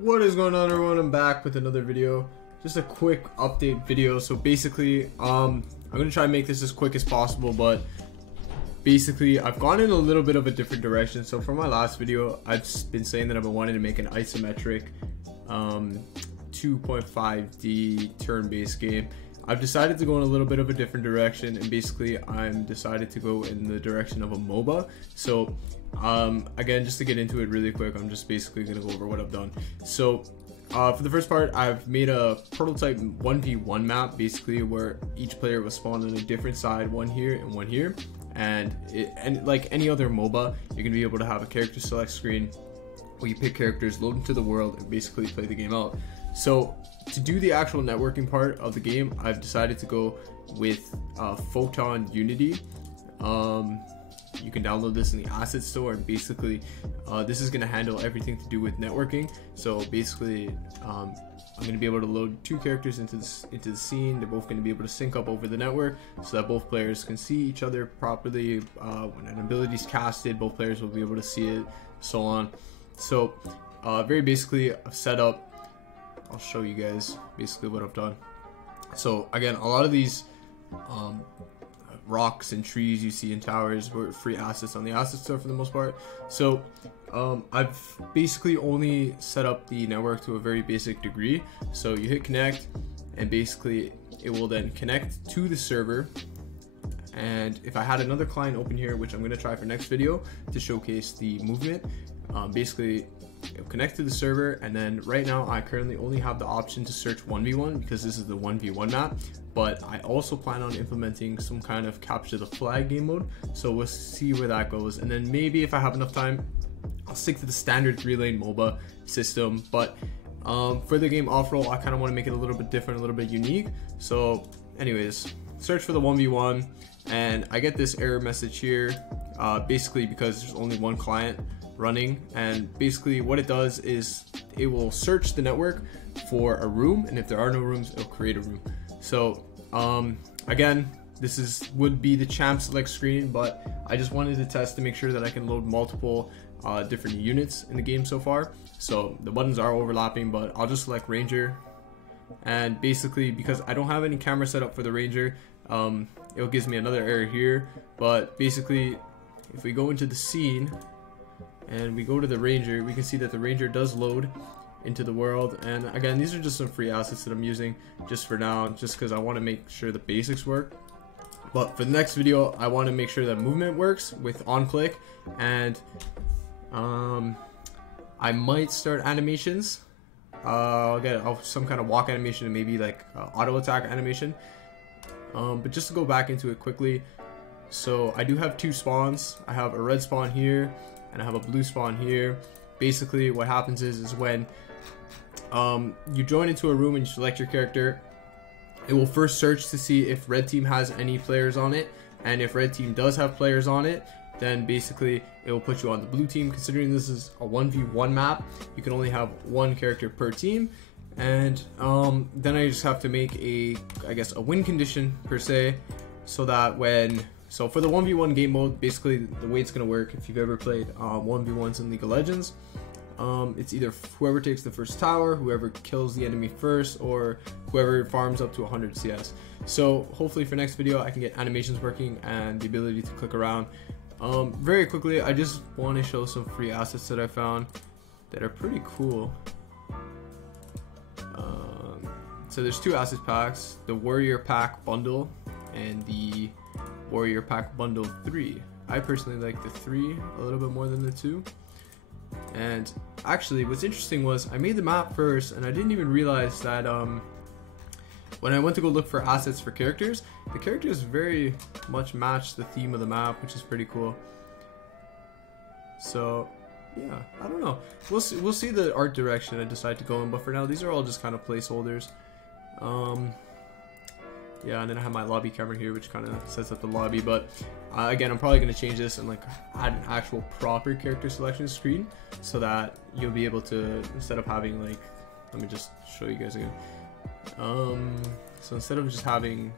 What is going on, everyone? I'm back with another video, just a quick update video. So basically I'm gonna try and make this as quick as possible, but basically I've gone in a little bit of a different direction. So from my last video, I've been saying that I've been wanting to make an isometric 2.5D turn-based game. I've decided to go in a little bit of a different direction, and basically I'm decided to go in the direction of a MOBA. So again, just to get into it really quick, I'm just basically gonna go over what I've done. So for the first part, I've made a prototype 1v1 map, basically where each player was spawned on a different side, one here and one here. And like any other MOBA, you're gonna be able to have a character select screen where you pick characters, load into the world, and basically play the game out. So to do the actual networking part of the game, I've decided to go with Photon Unity. You can download this in the asset store, and basically this is going to handle everything to do with networking. So basically I'm going to be able to load two characters into the scene. They're both going to be able to sync up over the network so that both players can see each other properly. When an ability is casted, both players will be able to see it, so on. So very basically I've set up, I'll show you guys basically what I've done. So again, a lot of these rocks and trees you see in towers were free assets on the asset store for the most part. So I've basically only set up the network to a very basic degree. So you hit connect, and basically it will then connect to the server. And if I had another client open here, which I'm going to try for next video to showcase the movement, basically it'll connect to the server. And then right now I currently only have the option to search 1v1 because this is the 1v1 map, but I also plan on implementing some kind of capture the flag game mode, so we'll see where that goes. And then maybe if I have enough time, I'll stick to the standard 3-lane MOBA system. But for the game off-roll, I kind of want to make it a little bit different, a little bit unique. So anyways, search for the 1v1, and I get this error message here, basically because there's only one client running. And basically what it does is it will search the network for a room, and if there are no rooms, it'll create a room. So again, this would be the champ select screen, but I just wanted to test to make sure that I can load multiple different units in the game so far. So the buttons are overlapping, but I'll just select Ranger, and basically because I don't have any camera set up for the Ranger, it gives me another error here. But basically if we go into the scene and we go to the Ranger, we can see that the Ranger does load into the world. And again, these are just some free assets that I'm using just for now, just because I want to make sure the basics work. But for the next video, I want to make sure that movement works with on click, and I might start animations. I'll get some kind of walk animation and maybe like auto attack animation. But just to go back into it quickly, so I do have two spawns. I have a red spawn here and I have a blue spawn here. Basically what happens is when you join into a room and you select your character, it will first search to see if red team has any players on it, and if red team does have players on it, then basically it will put you on the blue team. Considering this is a 1v1 map, you can only have one character per team. And then I just have to make I guess a win condition per se, so that so for the 1v1 game mode, basically the way it's going to work, if you've ever played 1v1s in League of Legends, it's either whoever takes the first tower, whoever kills the enemy first, or whoever farms up to 100 CS. So hopefully for next video I can get animations working and the ability to click around. Very quickly, I just want to show some free assets that I found that are pretty cool. So there's two asset packs, the Warrior Pack Bundle and the Warrior Pack Bundle 3. I personally like the 3 a little bit more than the 2. And actually what's interesting was I made the map first, and I didn't even realize that when I went to go look for assets for characters, the characters very much match the theme of the map, which is pretty cool. So yeah, I don't know, we'll see the art direction I decide to go in, but for now these are all just kind of placeholders. Yeah, and then I have my lobby camera here, which kind of sets up the lobby. But again, I'm probably going to change this and like add an actual proper character selection screen, so that you'll be able to, instead of having like, let me just show you guys again. So instead of just having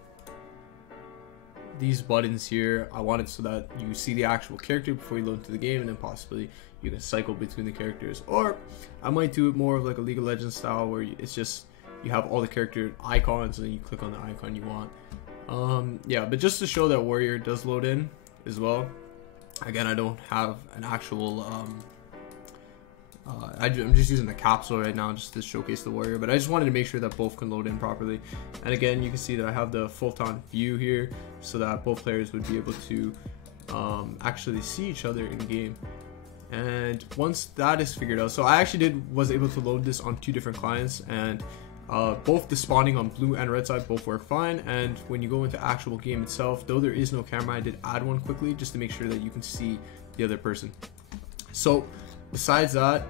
these buttons here, I want it so that you see the actual character before you load into the game, and then possibly you can cycle between the characters. Or I might do it more of like a League of Legends style, where it's just you have all the character icons and then you click on the icon you want. Yeah, but just to show that Warrior does load in as well. Again, I don't have an actual I'm just using the capsule right now just to showcase the Warrior, but I just wanted to make sure that both can load in properly. And again, you can see that I have the Photon view here so that both players would be able to actually see each other in game. And once that is figured out, so I actually was able to load this on 2 different clients, and both the spawning on blue and red side both work fine. And when you go into actual game itself, though there is no camera, I did add one quickly just to make sure that you can see the other person. So besides that,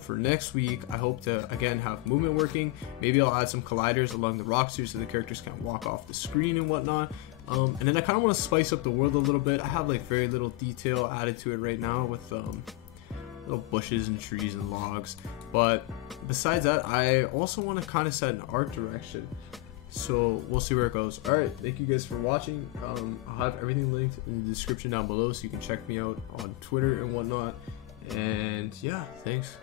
for next week, I hope to again have movement working. Maybe I'll add some colliders along the rocks here so the characters can't walk off the screen and whatnot. And then I kind of want to spice up the world a little bit. I have like very little detail added to it right now with little bushes and trees and logs. But besides that, I also want to kind of set an art direction. So we'll see where it goes. Alright, thank you guys for watching. I'll have everything linked in the description down below so you can check me out on Twitter and whatnot. And yeah, thanks.